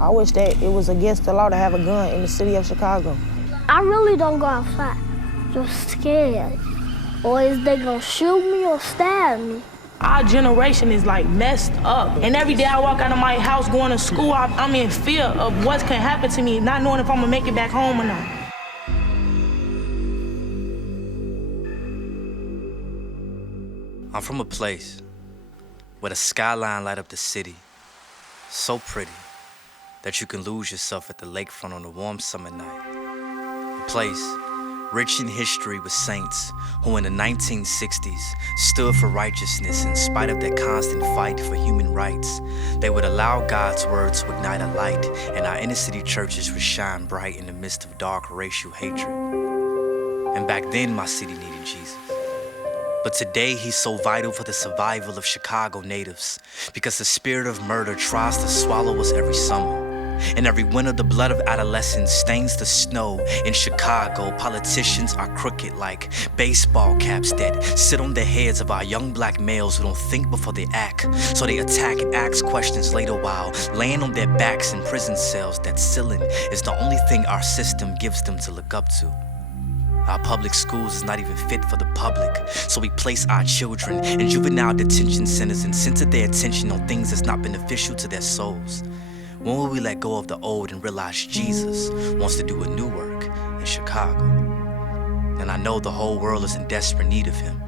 I wish that it was against the law to have a gun in the city of Chicago. I really don't go outside, just scared. Or is they gonna shoot me or stab me? Our generation is like messed up. And every day I walk out of my house going to school, I'm in fear of what can happen to me, not knowing if I'm gonna make it back home or not. I'm from a place where the skyline light up the city, so pretty that you can lose yourself at the lakefront on a warm summer night. A place rich in history with saints who in the 1960s stood for righteousness in spite of their constant fight for human rights. They would allow God's word to ignite a light, and our inner city churches would shine bright in the midst of dark racial hatred. And back then, my city needed Jesus. But today, he's so vital for the survival of Chicago natives because the spirit of murder tries to swallow us every summer. And every winter, the blood of adolescents stains the snow. In Chicago, politicians are crooked like baseball caps that sit on the heads of our young black males who don't think before they act. So they attack and ask questions later while laying on their backs in prison cells. That ceiling is the only thing our system gives them to look up to. Our public schools is not even fit for the public, so we place our children in juvenile detention centers and center their attention on things that's not beneficial to their souls. When will we let go of the old and realize Jesus wants to do a new work in Chicago? And I know the whole world is in desperate need of him.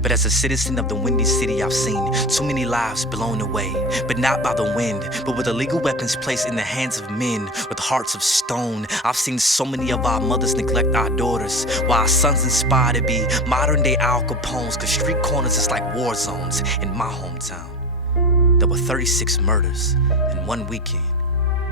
But as a citizen of the Windy City, I've seen too many lives blown away, but not by the wind, but with illegal weapons placed in the hands of men with hearts of stone. I've seen so many of our mothers neglect our daughters, while our sons inspire to be modern-day Al Capones, cause street corners is like war zones in my hometown. There were 36 murders in one weekend.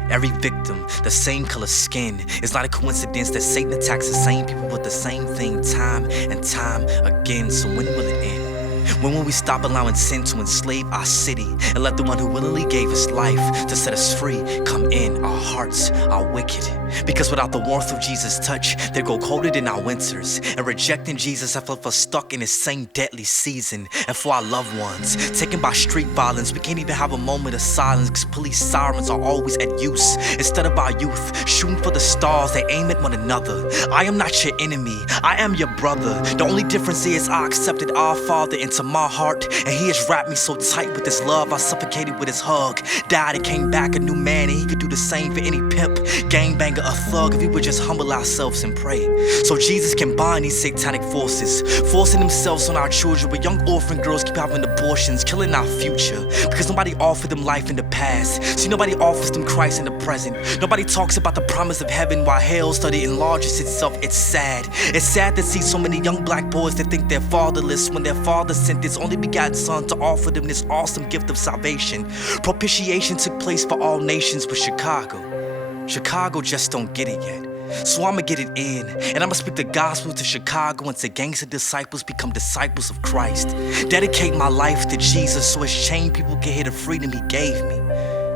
Every victim, the same color skin. It's not a coincidence that Satan attacks the same people with the same thing time and time again. So when will it end? When will we stop allowing sin to enslave our city and let the one who willingly gave his life to set us free come in? Our hearts are wicked, because without the warmth of Jesus' touch, they go colder than our winters. And rejecting Jesus have left us stuck in his same deadly season. And for our loved ones taken by street violence, we can't even have a moment of silence because police sirens are always at use. Instead of our youth shooting for the stars, they aim at one another. I am not your enemy, I am your brother. The only difference is I accepted our Father into my heart, and he has wrapped me so tight with his love I suffocated with his hug. Died and came back a new man, and he could do the same for any pimp, gangbanger, a thug, if we would just humble ourselves and pray. So Jesus can bind these satanic forces, forcing themselves on our children, where young orphan girls keep having abortions, killing our future because nobody offered them life in the past. See, nobody offers them Christ in the present. Nobody talks about the promise of heaven while hell study enlarges itself. It's sad. It's sad to see so many young black boys that think they're fatherless when their father sent his only begotten son to offer them this awesome gift of salvation. Propitiation took place for all nations, but Chicago just don't get it yet. So I'ma get it in, and I'ma speak the gospel to Chicago until gangster disciples become disciples of Christ. Dedicate my life to Jesus so his chained people can hear the freedom he gave me.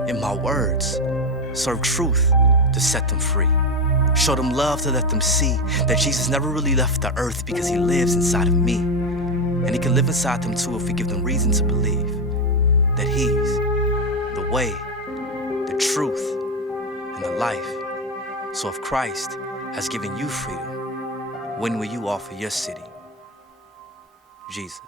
In my words, serve truth to set them free. Show them love to let them see that Jesus never really left the earth because he lives inside of me. And he can live inside them too if we give them reason to believe that he's the way, the truth, and the life. So if Christ has given you freedom, when will you offer your city Jesus?